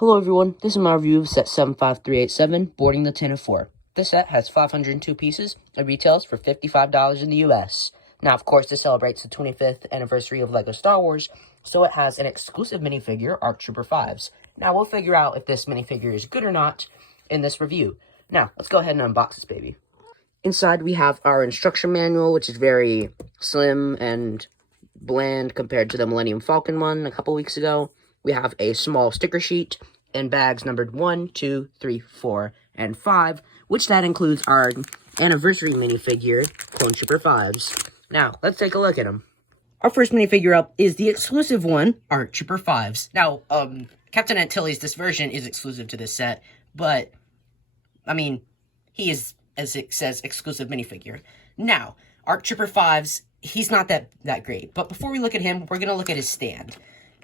Hello everyone, this is my review of set 75387, Boarding the Tantive 4. This set has 502 pieces and retails for $55 in the US. Now, of course, this celebrates the 25th anniversary of LEGO Star Wars, so it has an exclusive minifigure, ARC Trooper 5s. Now, we'll figure out if this minifigure is good or not in this review. Now, let's go ahead and unbox this baby. Inside, we have our instruction manual, which is very slim and bland compared to the Millennium Falcon one a couple weeks ago. We have a small sticker sheet and bags numbered 1, 2, 3, 4, and 5, which that includes our anniversary minifigure, Clone Trooper 5s. Now, let's take a look at them. Our first minifigure up is the exclusive one, ARC Trooper 5s. Now, Captain Antilles, this version is exclusive to this set, but, I mean, he is, as it says, exclusive minifigure. Now, ARC Trooper 5s, he's not that great, but before we look at him, we're going to look at his stand.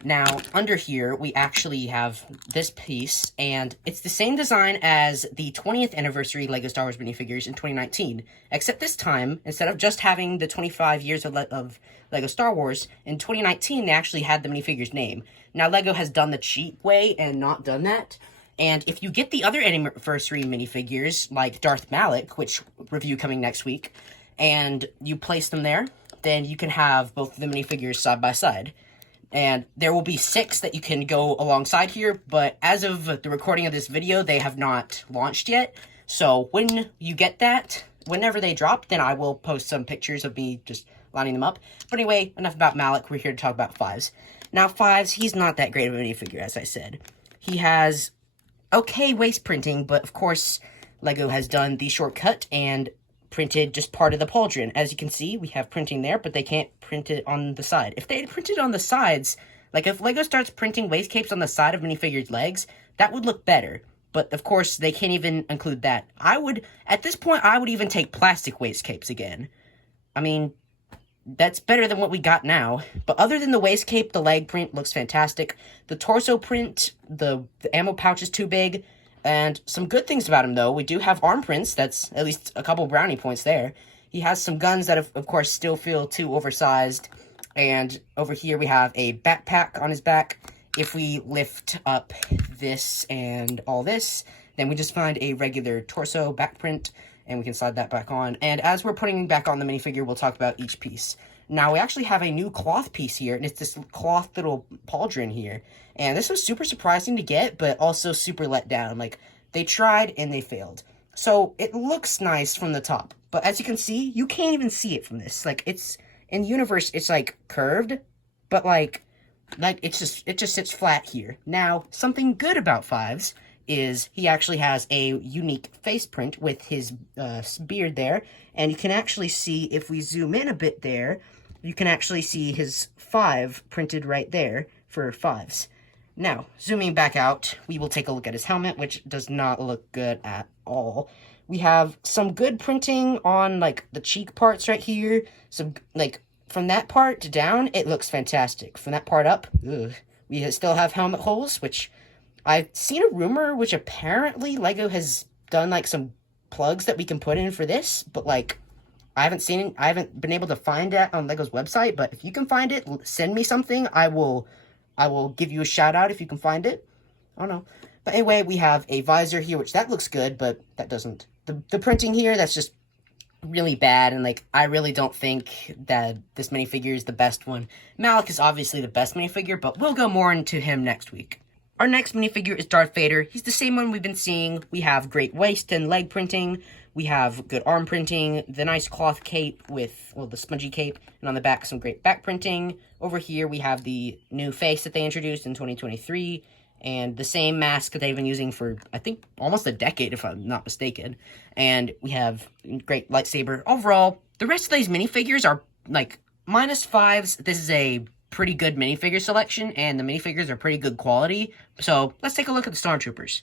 Now, under here, we actually have this piece, and it's the same design as the 20th anniversary LEGO Star Wars minifigures in 2019, except this time, instead of just having the 25 years of LEGO Star Wars, in 2019, they actually had the minifigure's name. Now, LEGO has done the cheap way and not done that, and if you get the other anniversary minifigures, like Darth Malak, which review coming next week, and you place them there, then you can have both the minifigures side by side. And there will be 6 that you can go alongside here, but as of the recording of this video, they have not launched yet. So when you get that, whenever they drop, then I will post some pictures of me just lining them up. But anyway, enough about Malak. We're here to talk about 5s. Now, 5s, he's not that great of a minifigure, as I said. He has okay waist printing, but of course, LEGO has done the shortcut and printed just part of the pauldron. As you can see, we have printing there, but they can't print it on the side. If they had printed on the sides, like if LEGO starts printing waist capes on the side of minifigure's legs, that would look better. But of course, they can't even include that. At this point, I would even take plastic waist capes again. I mean, that's better than what we got now. But other than the waist cape, the leg print looks fantastic. The torso print, the ammo pouch is too big. And some good things about him, though. We do have arm prints. That's at least a couple brownie points there. He has some guns that, of course, still feel too oversized. And over here we have a backpack on his back. If we lift up this and all this, then we just find a regular torso back print. And we can slide that back on. And as we're putting back on the minifigure, we'll talk about each piece. Now, we actually have a new cloth piece here, and it's this cloth little pauldron here. And this was super surprising to get, but also super let down. Like, they tried and they failed. So, it looks nice from the top. But as you can see, you can't even see it from this. Like, it's, in universe, it's, like, curved, but, like it just sits flat here. Now, something good about 5s is he actually has a unique face print with his beard there. And you can actually see, if we zoom in a bit there, you can actually see his 5 printed right there for 5s. Now, zooming back out, we will take a look at his helmet, which does not look good at all. We have some good printing on, like, the cheek parts right here. Some, like, from that part down, it looks fantastic. From that part up, ugh. We still have helmet holes, which I've seen a rumor, which apparently LEGO has done, like, some plugs that we can put in for this, but, like, I haven't been able to find that on LEGO's website, but if you can find it, send me something. I will give you a shout out if you can find it. I don't know. But anyway, we have a visor here, which that looks good, but that doesn't. The printing here, that's just really bad, and, like, I really don't think that this minifigure is the best one. Malak is obviously the best minifigure, but we'll go more into him next week. Our next minifigure is Darth Vader. He's the same one we've been seeing. We have great waist and leg printing. We have good arm printing, the nice cloth cape with, well, the spongy cape, and on the back, some great back printing. Over here, we have the new face that they introduced in 2023, and the same mask that they've been using for, I think, almost a decade, if I'm not mistaken. And we have great lightsaber. Overall, the rest of these minifigures are, like, -5s. This is a pretty good minifigure selection, and the minifigures are pretty good quality. So, let's take a look at the Stormtroopers.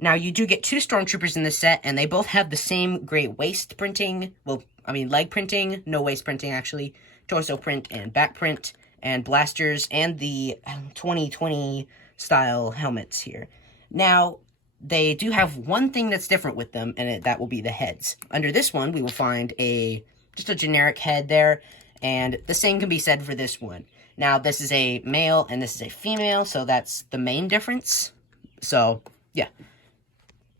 Now, you do get 2 Stormtroopers in this set, and they both have the same great waist printing. Well, I mean, leg printing. No waist printing, actually. Torso print and back print, and blasters, and the 2020 style helmets here. Now, they do have one thing that's different with them, and that will be the heads. Under this one, we will find just a generic head there, and the same can be said for this one. Now, this is a male, and this is a female, so that's the main difference. So, yeah.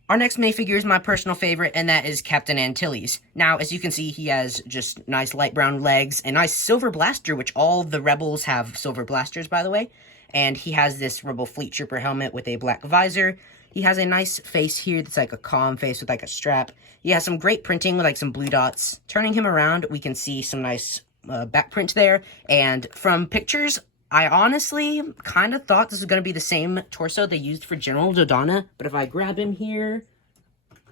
Our next minifigure is my personal favorite, and that is Captain Antilles. Now, as you can see, he has just nice light brown legs, a nice silver blaster, which all the Rebels have silver blasters, by the way. And he has this Rebel Fleet Trooper helmet with a black visor. He has a nice face here that's like a calm face with like a strap. He has some great printing with like some blue dots. Turning him around, we can see some nice back print there. And from pictures, I honestly kind of thought this was going to be the same torso they used for General Dodonna, but if I grab him here,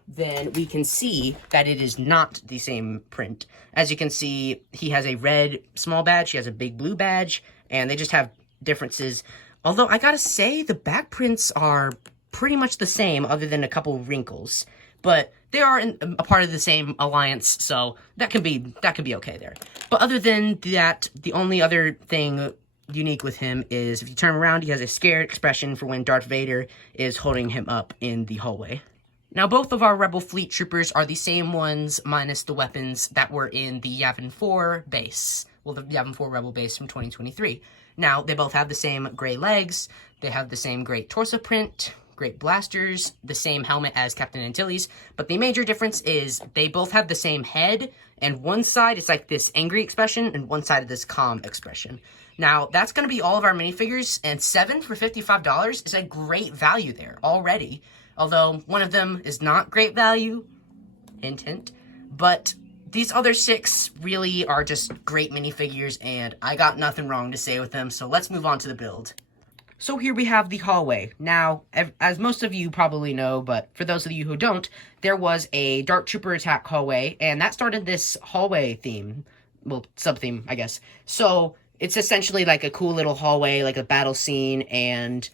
then we can see that it is not the same print. As you can see, he has a red small badge, he has a big blue badge, and they just have differences. Although, I gotta say, the back prints are pretty much the same, other than a couple wrinkles. But they are a part of the same alliance, so that can be okay there. But other than that, the only other thing unique with him is if you turn around, he has a scared expression for when Darth Vader is holding him up in the hallway. Now, both of our Rebel Fleet Troopers are the same ones, minus the weapons that were in the Yavin 4 base. Well, the Yavin 4 Rebel base from 2023. Now, they both have the same gray legs, they have the same great torso print, great blasters, the same helmet as Captain Antilles, but the major difference is they both have the same head, and one side is like this angry expression, and one side of this calm expression. Now, that's going to be all of our minifigures, and 7 for $55 is a great value there already. Although, one of them is not great value, hint hint, but these other 6 really are just great minifigures, and I got nothing wrong to say with them, so let's move on to the build. So here we have the hallway. Now, as most of you probably know, but for those of you who don't, there was a Dark Trooper attack hallway, and that started this hallway theme, well, sub-theme, I guess. So, it's essentially like a cool little hallway, like a battle scene, and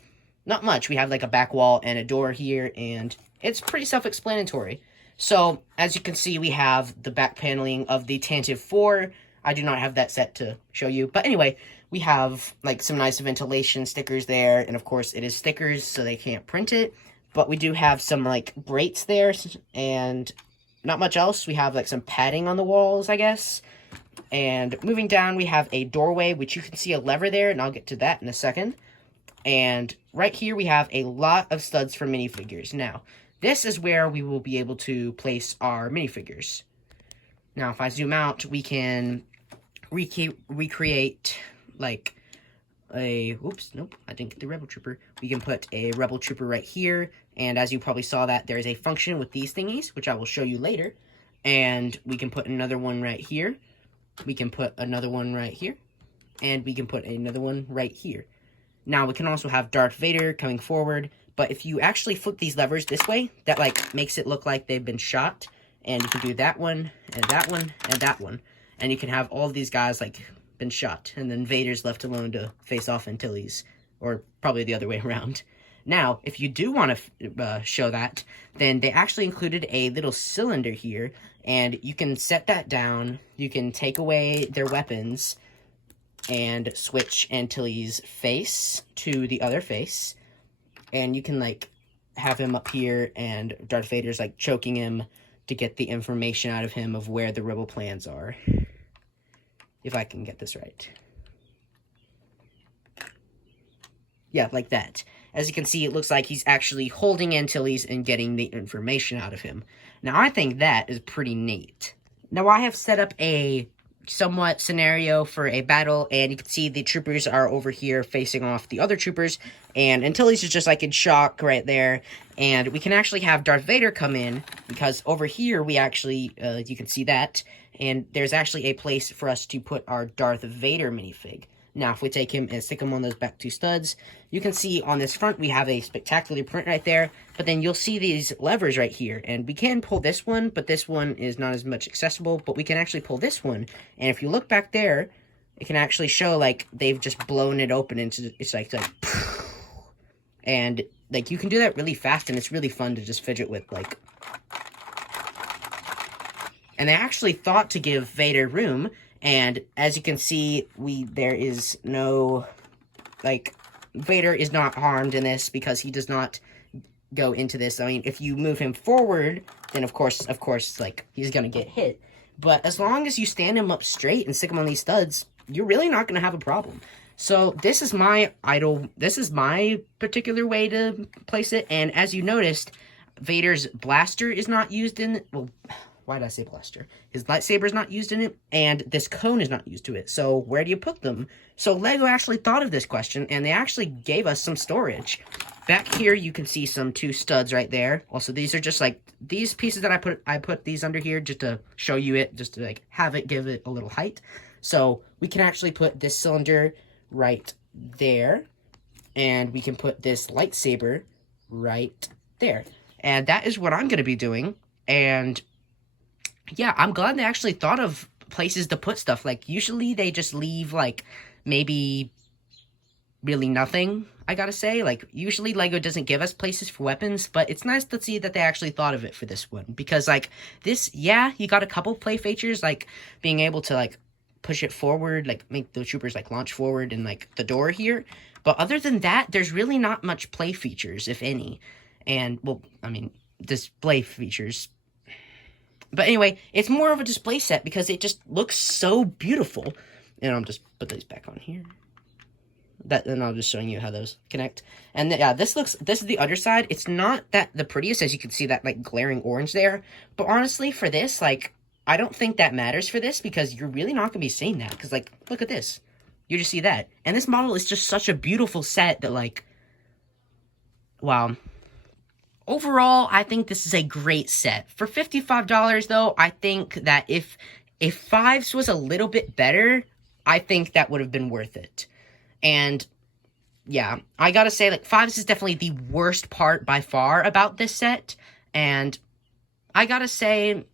not much. We have like a back wall and a door here, and it's pretty self-explanatory. So, as you can see, we have the back paneling of the Tantive 4. I do not have that set to show you, but anyway, we have like some nice ventilation stickers there, and of course it is stickers, so they can't print it, but we do have some like grates there, and not much else. We have like some padding on the walls, I guess. And moving down, we have a doorway, which you can see a lever there, and I'll get to that in a second. And right here, we have a lot of studs for minifigures. Now, this is where we will be able to place our minifigures. Now, if I zoom out, we can recreate, like, a... Oops, nope, I didn't get the Rebel Trooper. We can put a Rebel Trooper right here, and as you probably saw that, there is a function with these thingies, which I will show you later. And we can put another one right here. We can put another one right here, and we can put another one right here. Now, we can also have Darth Vader coming forward, but if you actually flip these levers this way, that, like, makes it look like they've been shot, and you can do that one, and that one, and that one, and you can have all of these guys, like, been shot, and then Vader's left alone to face off Antilles, or probably the other way around. Now, if you do want to show that, then they actually included a little cylinder here, and you can set that down, you can take away their weapons, and switch Antilles' face to the other face, and you can, like, have him up here, and Darth Vader's, like, choking him to get the information out of him of where the rebel plans are. If I can get this right. Yeah, like that. As you can see, it looks like he's actually holding Antilles and getting the information out of him. Now, I think that is pretty neat. Now, I have set up a somewhat scenario for a battle, and you can see the troopers are over here facing off the other troopers, and Antilles is just, like, in shock right there, and we can actually have Darth Vader come in, because over here we actually, you can see that, and there's actually a place for us to put our Darth Vader minifig. Now, if we take him and stick him on those back 2 studs, you can see on this front we have a spectacular print right there, but then you'll see these levers right here, and we can pull this one, but this one is not as much accessible, but we can actually pull this one, and if you look back there, it can actually show, like, they've just blown it open into, it's like, and, like, you can do that really fast, and it's really fun to just fidget with, like. And they actually thought to give Vader room, and as you can see, there is no, like, Vader is not harmed in this because he does not go into this. I mean, if you move him forward, then of course, like, he's gonna get hit. But as long as you stand him up straight and stick him on these studs, you're really not gonna have a problem. So this is my idol. This is my particular way to place it. And as you noticed, Vader's blaster is not used in it. Well, why did I say blaster? His lightsaber is not used in it, and this cone is not used to it. So where do you put them? So LEGO actually thought of this question, and they actually gave us some storage. Back here, you can see some 2 studs right there. Also, these are just like these pieces that I put these under here just to show you it, just to like have it, give it a little height. So we can actually put this cylinder right there, and we can put this lightsaber right there. And that is what I'm going to be doing. And yeah, I'm glad they actually thought of places to put stuff. Like, usually they just leave, like, maybe really nothing, I gotta say. Like, usually LEGO doesn't give us places for weapons, but it's nice to see that they actually thought of it for this one. Because, like, this, yeah, you got a couple play features, like, being able to, like, push it forward, like, make the troopers, like, launch forward and, like, the door here. But other than that, there's really not much play features, if any. And, well, I mean, display features. But anyway, it's more of a display set because it just looks so beautiful. And I'll just put these back on here. And I'll just showing you how those connect. And yeah, this is the underside. It's not that the prettiest, as you can see that like glaring orange there. But honestly, for this, like, I don't think that matters for this because you're really not going to be seeing that. Because, like, look at this. You just see that. And this model is just such a beautiful set that, like, wow. Overall, I think this is a great set. For $55, though, I think that if Fives was a little bit better, I think that would have been worth it. And, yeah, I gotta say, like, Fives is definitely the worst part by far about this set. And I gotta say,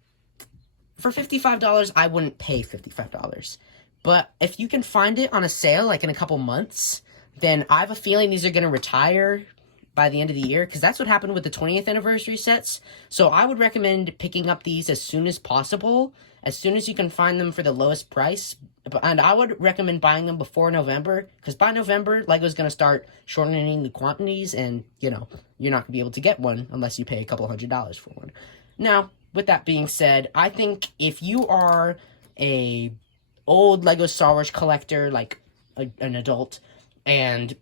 for $55, I wouldn't pay $55. But if you can find it on a sale, like, in a couple months, then I have a feeling these are gonna retire by the end of the year, because that's what happened with the 20th anniversary sets. So I would recommend picking up these as soon as possible, as soon as you can find them for the lowest price. And I would recommend buying them before November, because by November, LEGO's going to start shortening the quantities, and, you know, you're not going to be able to get one unless you pay a couple $100s for one. Now, with that being said, I think if you are a old LEGO Star Wars collector, like an adult, and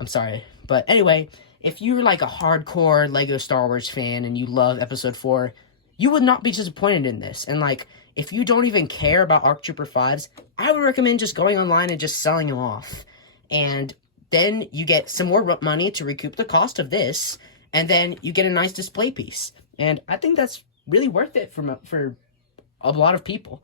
I'm sorry, but anyway, if you're like a hardcore LEGO Star Wars fan and you love Episode 4, you would not be disappointed in this. And, like, if you don't even care about ARC Trooper 5s, I would recommend just going online and just selling them off. And then you get some more money to recoup the cost of this, and then you get a nice display piece. And I think that's really worth it for a lot of people.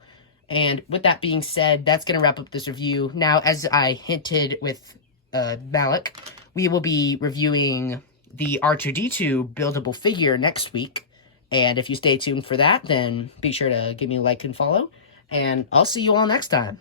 And with that being said, that's going to wrap up this review. Now, as I hinted with Malik, we will be reviewing the R2-D2 buildable figure next week. And if you stay tuned for that, then be sure to give me a like and follow. And I'll see you all next time.